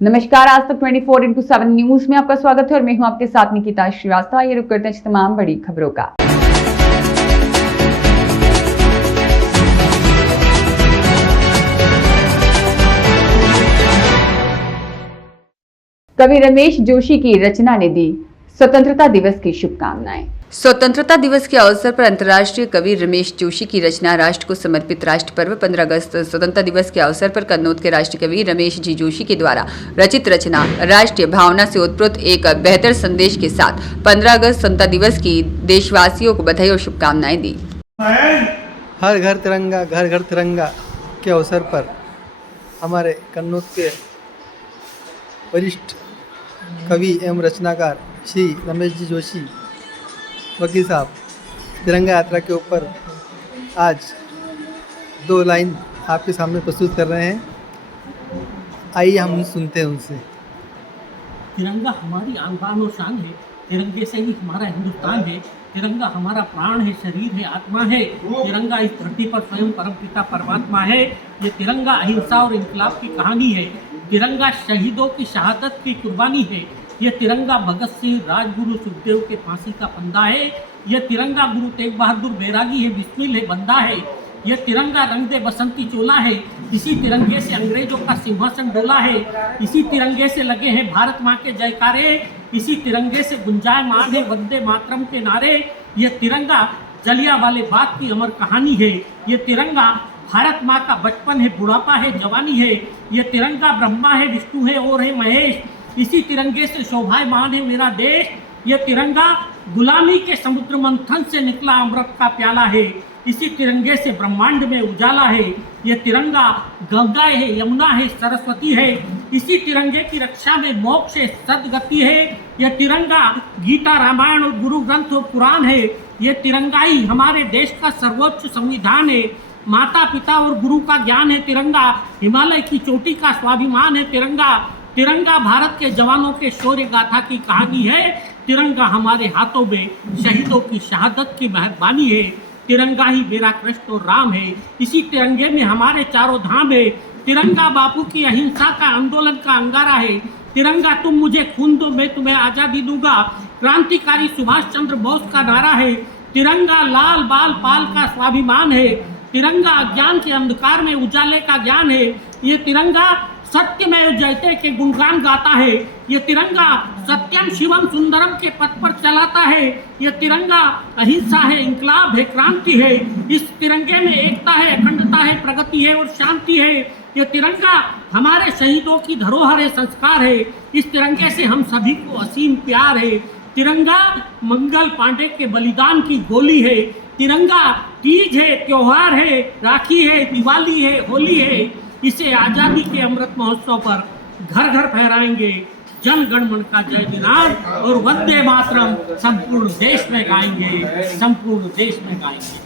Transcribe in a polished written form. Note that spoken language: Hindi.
नमस्कार, आज तक 24x7 न्यूज में आपका स्वागत है और मैं हूं आपके साथ निकिता श्रीवास्तव। आइए रुक करते हैं तमाम बड़ी खबरों का। कवि रमेश जोशी की रचना ने दी स्वतंत्रता दिवस की शुभकामनाएं। स्वतंत्रता दिवस के अवसर पर अंतर्राष्ट्रीय कवि रमेश जोशी की रचना राष्ट्र को समर्पित राष्ट्र पर्व 15 अगस्त स्वतंत्रता दिवस के अवसर पर कन्नौज के राष्ट्रीय कवि रमेश जी जोशी के द्वारा रचित रचना राष्ट्रीय भावना से उत्प्रोत एक बेहतर संदेश के साथ 15 अगस्त स्वतंत्रता दिवस की देशवासियों को बधाई और शुभकामनाएं दी। हर घर तिरंगा घर घर तिरंगा के अवसर पर हमारे कन्नौज के वरिष्ठ कवि एवं रचनाकार श्री रमेश जी जोशी वकील साहब तिरंगा यात्रा के ऊपर आज 2 लाइन आपके सामने प्रस्तुत कर रहे हैं। आइए हम सुनते हैं उनसे। तिरंगा हमारी आन और शान है, तिरंगे से ही हमारा हिंदुस्तान है, तिरंगा हमारा प्राण है, शरीर है, आत्मा है। तिरंगा इस धरती पर स्वयं परमपिता परमात्मा है। ये तिरंगा अहिंसा और इंकलाब की कहानी है। तिरंगा शहीदों की शहादत की कुर्बानी है। ये तिरंगा भगत सिंह, राजगुरु, सुखदेव के फांसी का फंदा है। ये तिरंगा गुरु तेग बहादुर बैरागी है, बिस्मिल है, बंदा है। ये तिरंगा रंग दे बसंती चोला है। इसी तिरंगे से अंग्रेजों का सिंहासन डोला है। इसी तिरंगे से लगे हैं भारत माँ के जयकारे। इसी तिरंगे से गुंजायमान है वंदे मातरम के नारे। ये तिरंगा जलियांवाले बाग की अमर कहानी है। ये तिरंगा भारत माँ का बचपन है, बुढ़ापा है, जवानी है। ये तिरंगा ब्रह्मा है, विष्णु है और है महेश। इसी तिरंगे से शोभायमान है मेरा देश। ये तिरंगा गुलामी के समुद्र मंथन से निकला अमृत का प्याला है। इसी तिरंगे से ब्रह्मांड में उजाला है। ये तिरंगा गंगा है, यमुना है, सरस्वती है। इसी तिरंगे की रक्षा में मोक्ष है, सद्गति है। ये तिरंगा गीता, रामायण और गुरु ग्रंथ और पुराण है। ये तिरंगा ही हमारे देश का सर्वोच्च संविधान है। माता पिता और गुरु का ज्ञान है तिरंगा। हिमालय की चोटी का स्वाभिमान है तिरंगा। तिरंगा भारत के जवानों के शौर्य गाथा की कहानी है। तिरंगा हमारे हाथों में शहीदों की शहादत की मेहरबानी है। तिरंगा ही मेरा कृष्ण और राम है। इसी तिरंगे में हमारे चारों धाम है। तिरंगा बापू की अहिंसा का आंदोलन का अंगारा है। तिरंगा तुम मुझे खून दो मैं तुम्हें आज़ादी दूंगा, क्रांतिकारी सुभाष चंद्र बोस का नारा है। तिरंगा लाल बाल पाल का स्वाभिमान है। तिरंगा अज्ञान के अंधकार में उजाले का ज्ञान है। ये तिरंगा सत्यमेव जयते के गुणगान गाता है। ये तिरंगा सत्यम शिवम सुंदरम के पथ पर चलाता है। ये तिरंगा अहिंसा है, इंकलाब है, क्रांति है। इस तिरंगे में एकता है, अखंडता है, प्रगति है और शांति है। ये तिरंगा हमारे शहीदों की धरोहर है, संस्कार है। इस तिरंगे से हम सभी को असीम प्यार है। तिरंगा मंगल पांडे के बलिदान की गोली है। तिरंगा तीज है, त्योहार है, राखी है, दिवाली है, होली है। इसे आज़ादी के अमृत महोत्सव पर घर घर फहराएंगे। जन गण मन का जय निनाद और वंदे मातरम संपूर्ण देश में गाएंगे, संपूर्ण देश में गाएंगे।